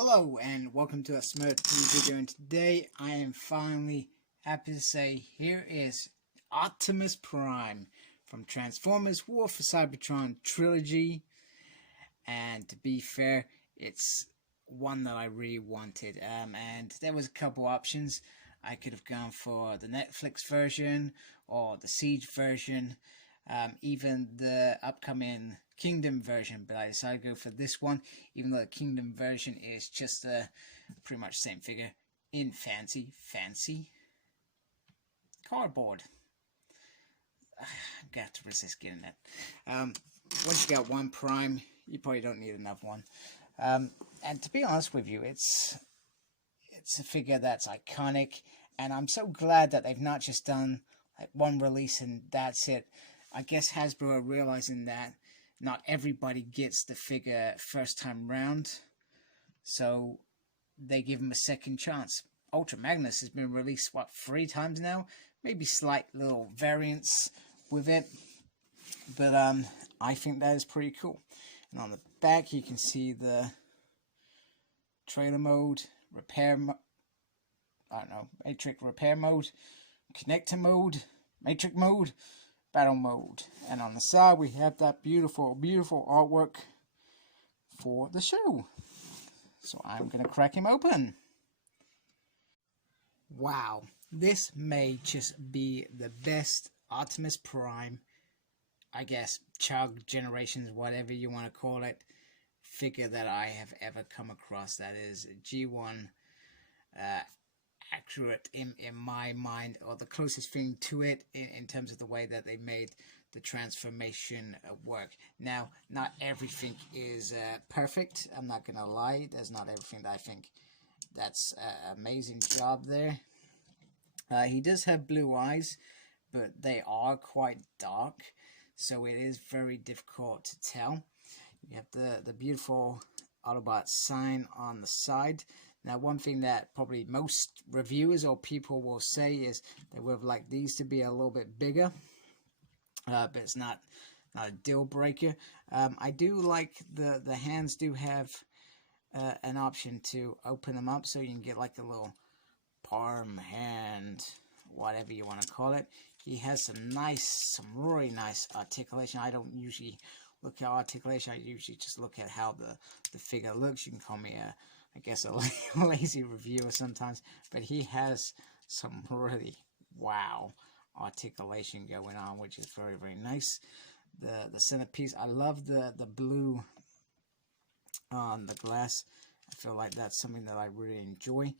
Hello and welcome to a Smurf video, and today I am finally happy to say here is Optimus Prime from Transformers War for Cybertron trilogy. And to be fair, it's one that I really wanted, and there was a couple options. I could have gone for the Netflix version or the Siege version, even the upcoming Kingdom version, but I decided to go for this one, even though the Kingdom version is just a pretty much same figure in fancy cardboard. I've got to resist getting that. Once you got one Prime, you probably don't need another one. And to be honest with you, it's a figure that's iconic, and I'm so glad that they've not just done like one release and that's it. I guess Hasbro are realizing that not everybody gets the figure first time round, so they give him a second chance. Ultra Magnus has been released, what, 3 times now? Maybe slight little variants with it, but I think that is pretty cool. And on the back you can see the trailer mode, matrix repair mode, connector mode, matrix mode, battle mode, and on the side we have that beautiful artwork for the show. So I'm gonna crack him open. Wow, this may just be the best Optimus Prime, I guess child generations, whatever you want to call it, figure that I have ever come across. That is G1 accurate in my mind, or the closest thing to it in terms of the way that they made the transformation work. Now, not everything is perfect, I'm not gonna lie. There's not everything that I think that's an amazing job there. He does have blue eyes, but they are quite dark, so it is very difficult to tell. You have the beautiful Autobot sign on the side. Now, one thing that probably most reviewers or people will say is they would have liked these to be a little bit bigger, but it's not a deal breaker. I do like the hands do have an option to open them up, so you can get like a little palm hand, whatever you want to call it. He has some really nice articulation. I don't usually look at articulation. I usually just look at how the figure looks. You can call me I guess a lazy reviewer sometimes, but he has some really wow articulation going on, which is very nice. The centerpiece, I love the blue on the glass. I feel like that's something that I really enjoy.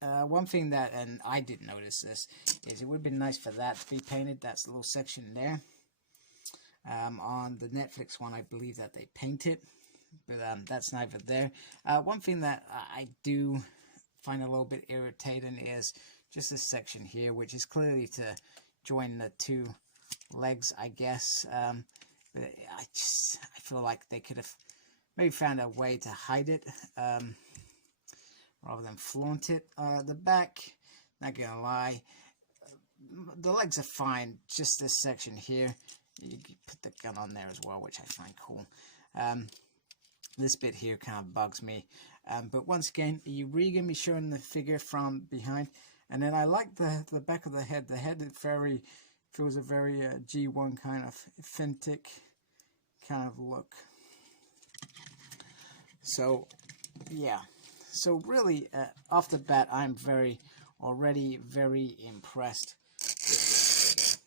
One thing that, and I didn't notice this, is it would have been nice for that to be painted. That's the little section there. On the Netflix one, I believe that they paint it, but that's neither there. One thing that I do find a little bit irritating is just this section here, which is clearly to join the two legs, I guess. But I feel like they could have maybe found a way to hide it rather than flaunt it. The back, not gonna lie, the legs are fine. Just this section here, you put the gun on there as well, which I find cool. This bit here kind of bugs me, but once again, you really gonna be showing the figure from behind. And then I like the back of the head. The head feels a very G1 kind of authentic kind of look. So yeah, so really off the bat, I'm already very impressed with this.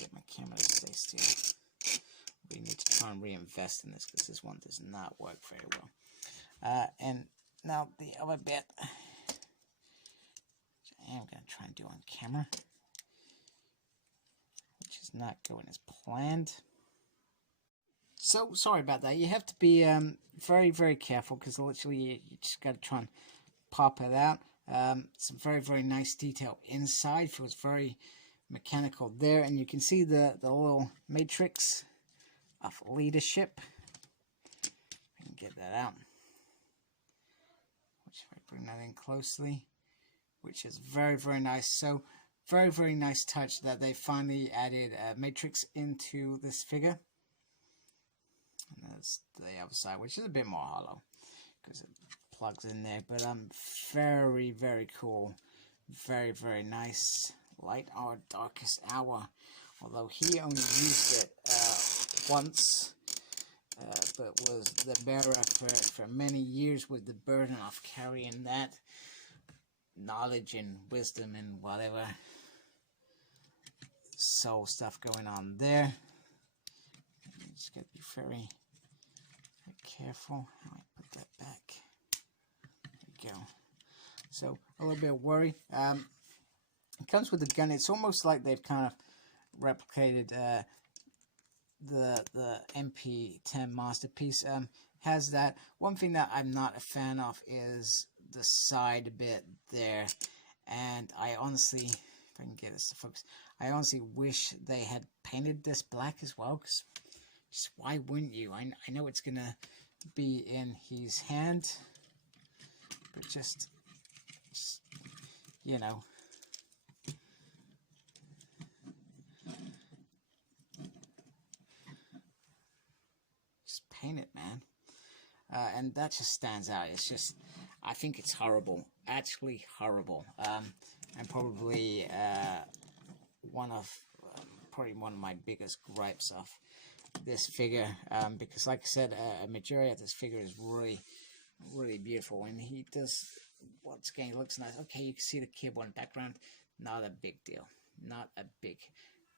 Get my camera to stay still. We need to try and reinvest in this because this one does not work very well. And now the other bit, which I am going to try and do on camera, which is not going as planned. So sorry about that. You have to be very careful, because literally you just got to try and pop it out. Some very nice detail inside. Feels very mechanical there, and you can see the little matrix of leadership. I can get that out. Which, if I bring that in closely, which is very nice. So very nice touch that they finally added a matrix into this figure. And that's the other side, which is a bit more hollow because it plugs in there. But very, very cool. Very, very nice. Light Our Darkest Hour. Although he only used it once, but was the bearer for many years with the burden of carrying that knowledge and wisdom and whatever soul stuff going on there. Just got to be very, very careful how I put that back. There we go. So a little bit of worry. It comes with the gun. It's almost like they've kind of replicated the MP10 Masterpiece. Has that. One thing that I'm not a fan of is the side bit there, and I honestly, if I can get this to focus, I honestly wish they had painted this black as well, because just why wouldn't you? I know it's gonna be in his hand, but just you know, just paint it, man. And that just stands out. It's just, I think it's horrible, actually horrible. And probably one of my biggest gripes of this figure, because like I said, a majority of this figure is really, really beautiful, and he does what's going. He looks nice. Okay, you can see the keyboard in the background. Not a big deal. Not a big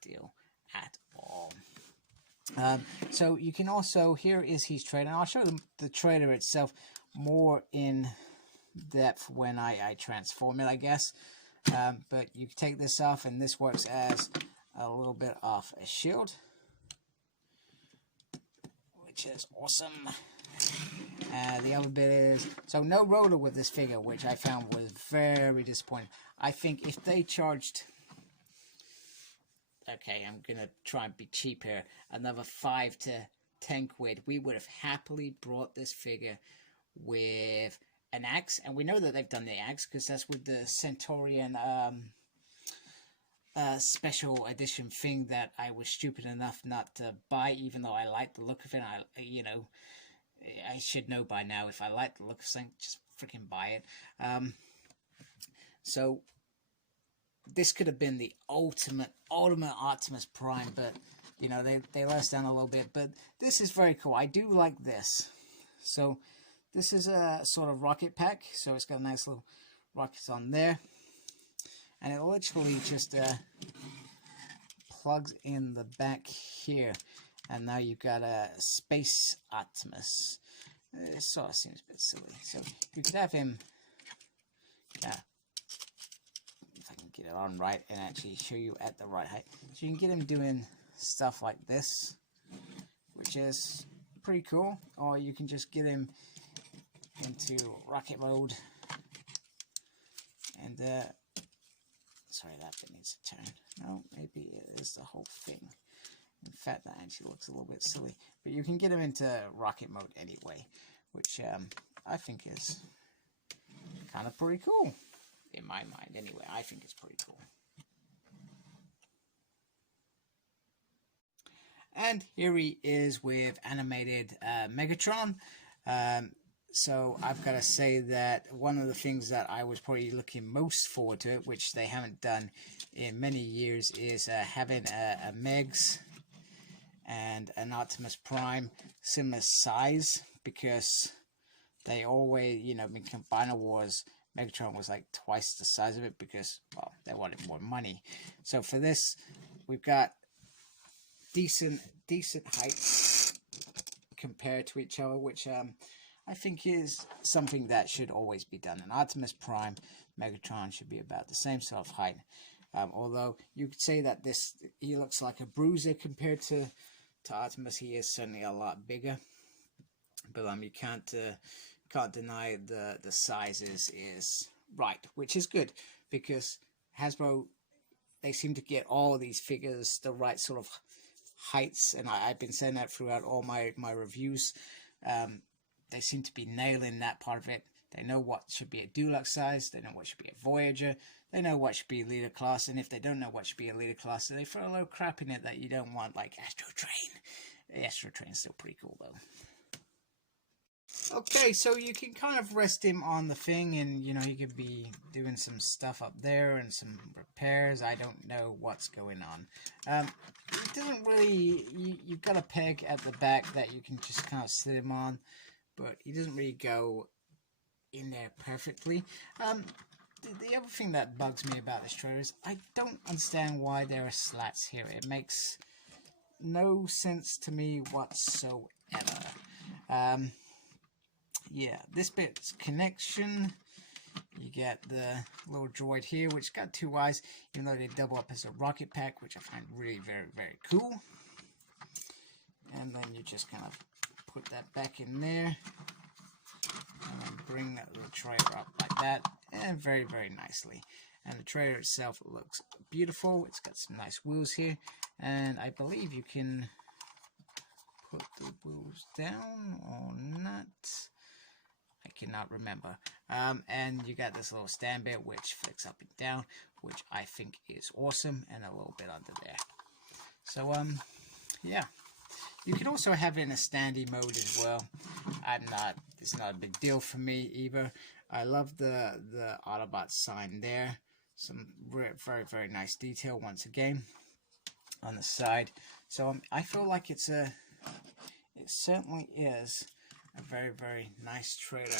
deal at all. So you can also, here is his trailer. I'll show them the trailer itself more in depth when I transform it, I guess. But you can take this off, and this works as a little bit of a shield, which is awesome. The other bit is, so no rotor with this figure, which I found was very disappointing. I think if they charged, okay, I'm gonna try and be cheap here, another 5 to 10 quid, we would have happily brought this figure with an axe. And we know that they've done the axe because that's with the Centaurian special edition thing that I was stupid enough not to buy, even though I like the look of it. I should know by now, if I like the look of something, just freaking buy it. So this could have been the ultimate Optimus Prime, but you know, they let us down a little bit. But this is very cool. I do like this. So this is a sort of rocket pack, so it's got a nice little rockets on there, and it literally just plugs in the back here, and now you've got a space Optimus. It sort of seems a bit silly. So you could have him, if I can get it on right and actually show you at the right height. So you can get him doing stuff like this, which is pretty cool. Or you can just get him into rocket mode. And, sorry, that bit needs to turn. No, maybe it is the whole thing. In fact, that actually looks a little bit silly. But you can get him into rocket mode anyway, which I think is kind of pretty cool. In my mind, anyway. I think it's pretty cool. And here he is with animated Megatron. So I've got to say that one of the things that I was probably looking most forward to, which they haven't done in many years, is having a Megs and an Optimus Prime similar size, because they always, you know, in Combiner Wars, Megatron was like twice the size of it because, well, they wanted more money. So for this, we've got decent height compared to each other, which I think is something that should always be done. An Optimus Prime Megatron should be about the same sort of height. Although you could say that he looks like a bruiser compared to Optimus. He is certainly a lot bigger, but you can't deny the size is right, which is good, because Hasbro, they seem to get all of these figures the right sort of heights, and I've been saying that throughout all my reviews. They seem to be nailing that part of it. They know what should be a deluxe size, they know what should be a Voyager, they know what should be a leader class, and if they don't know what should be a leader class, they throw a little crap in it that you don't want, like Astro Train The Astro Train's still pretty cool though. Okay, so you can kind of rest him on the thing, and you know, he could be doing some stuff up there and some repairs. I don't know what's going on. It doesn't really, you've got a peg at the back that you can just kind of sit him on, but he doesn't really go in there perfectly. The other thing that bugs me about this trailer is I don't understand why there are slats here. It makes no sense to me whatsoever. Yeah, this bit's connection. You get the little droid here, which got 2 eyes, even though they double up as a rocket pack, which I find really very cool. And then you just kind of put that back in there, and then bring that little trailer up like that, and very nicely. And the trailer itself looks beautiful. It's got some nice wheels here, and I believe you can put the wheels down or not. I cannot remember. And you got this little stand bit which flicks up and down, which I think is awesome, and a little bit under there. So yeah, you can also have it in a standy mode as well. It's not a big deal for me either. I love the Autobot sign there. Some very nice detail once again on the side. So I feel like it certainly is a very nice trailer.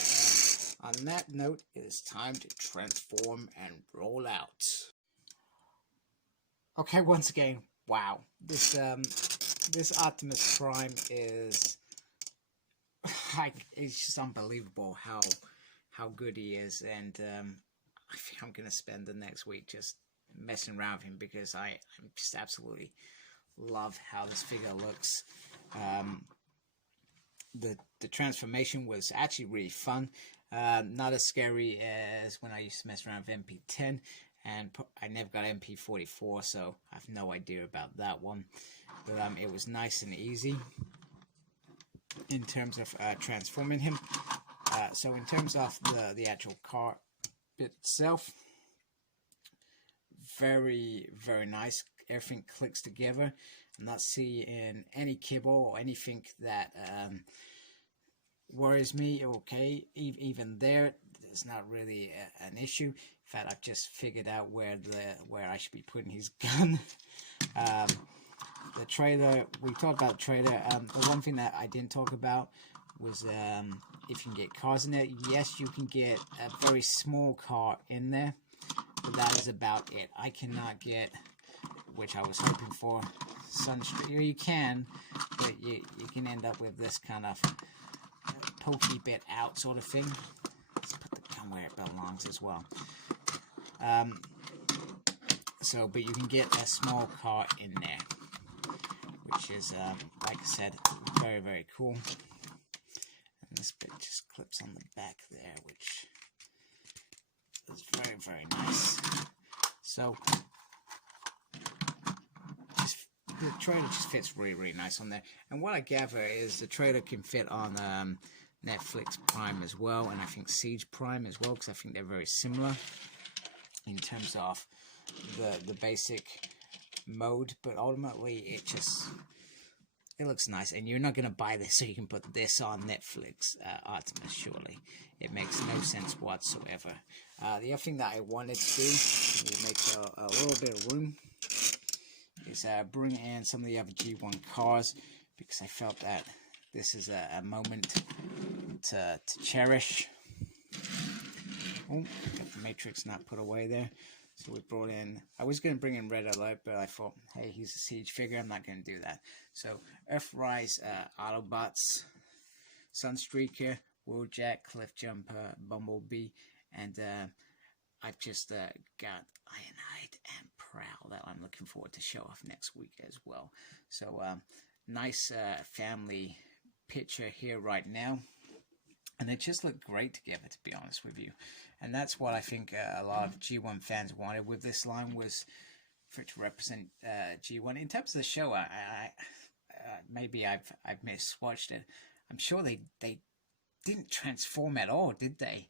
And on that note, it is time to transform and roll out. Okay, once again, wow, this Optimus Prime is it's just unbelievable how good he is, and I think I'm gonna spend the next week just messing around with him, because I just absolutely love how this figure looks. The transformation was actually really fun. Not as scary as when I used to mess around with MP10, and I never got MP44, so I have no idea about that one. But it was nice and easy in terms of transforming him. So in terms of the actual car bit itself, very nice. Everything clicks together. I'm not seeing any kibble or anything that worries me. Okay, even there's not really an issue. In fact, I've just figured out where I should be putting his gun. The trailer, we talked about the trailer. The one thing that I didn't talk about was if you can get cars in there. Yes, you can get a very small car in there, but that is about it. I cannot get, which I was hoping for, Sunstreak. You can, but you can end up with this kind of pokey bit out sort of thing. Let's put the gun where it belongs as well. But you can get a small car in there, which is, like I said, very cool. And this bit just clips on the back there, which is very nice. So the trailer just fits really nice on there. And what I gather is the trailer can fit on Netflix Prime as well, and I think Siege Prime as well, because I think they're very similar in terms of the basic mode. But ultimately, it looks nice, and you're not going to buy this so you can put this on Netflix Optimus, surely. It makes no sense whatsoever. The other thing that I wanted to do, to make a little bit of room, is bring in some of the other G1 cars, because I felt that this is a moment to cherish. Oh, got the Matrix not put away there. So we brought in, I was going to bring in Red Alert, but I thought, hey, he's a Siege figure, I'm not going to do that. So Earthrise, Autobots, Sunstreaker, Wheeljack, Cliff Jumper, Bumblebee, and I've just got Ironhide and Prowl that I'm looking forward to show off next week as well. So nice family picture here right now. And they just look great together, to be honest with you. And that's what I think a lot of G1 fans wanted with this line, was for it to represent G1. In terms of the show, maybe I've miswatched it. I'm sure they didn't transform at all, did they?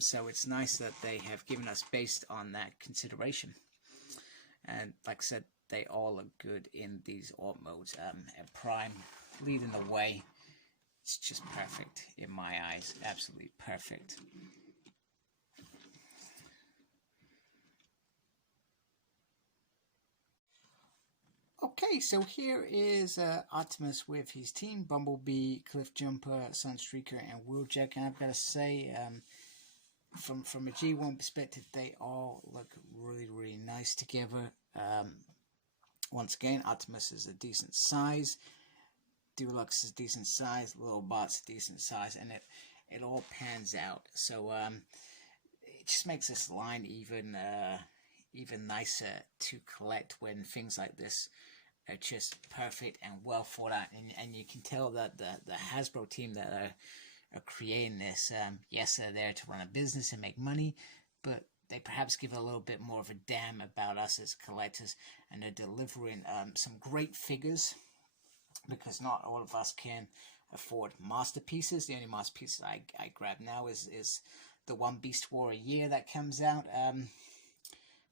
So it's nice that they have given us based on that consideration. And like I said, they all look good in these alt modes. And Prime leading the way. It's just perfect in my eyes. Absolutely perfect. Okay, so here is Optimus with his team: Bumblebee, Cliffjumper, Sunstreaker, and Wheeljack. And I've got to say, from a G1 perspective, they all look really, really nice together. Once again, Optimus is a decent size, Deluxe is decent size, Little Bot's decent size, and it all pans out. So it just makes this line even nicer to collect when things like this are just perfect and well thought out. And you can tell that the Hasbro team that are creating this, yes, they're there to run a business and make money, but they perhaps give a little bit more of a damn about us as collectors, and they're delivering some great figures, because not all of us can afford masterpieces. The only masterpieces I grab now is the one Beast War a year that comes out.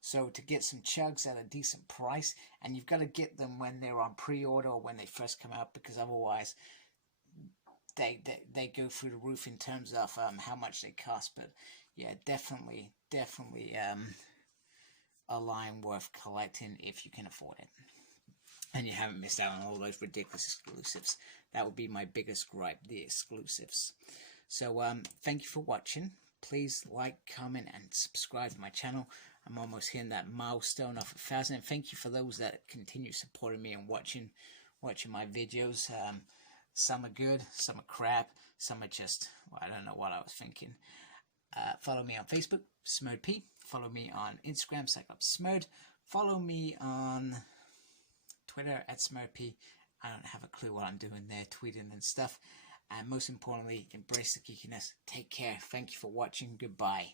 So to get some chugs at a decent price, and you've got to get them when they're on pre-order or when they first come out, because otherwise they go through the roof in terms of how much they cost. But yeah, definitely a line worth collecting if you can afford it, and you haven't missed out on all those ridiculous exclusives. That would be my biggest gripe, the exclusives. So thank you for watching. Please like, comment, and subscribe to my channel. I'm almost hitting that milestone of 1,000. And thank you for those that continue supporting me and watching my videos. Some are good, some are crap, some are just, well, I don't know what I was thinking. Follow me on Facebook, SmurDP. Follow me on Instagram, CyclopsSmurd. Follow me on Twitter at SmurDP. I don't have a clue what I'm doing there, tweeting and stuff. And most importantly, embrace the geekiness. Take care. Thank you for watching. Goodbye.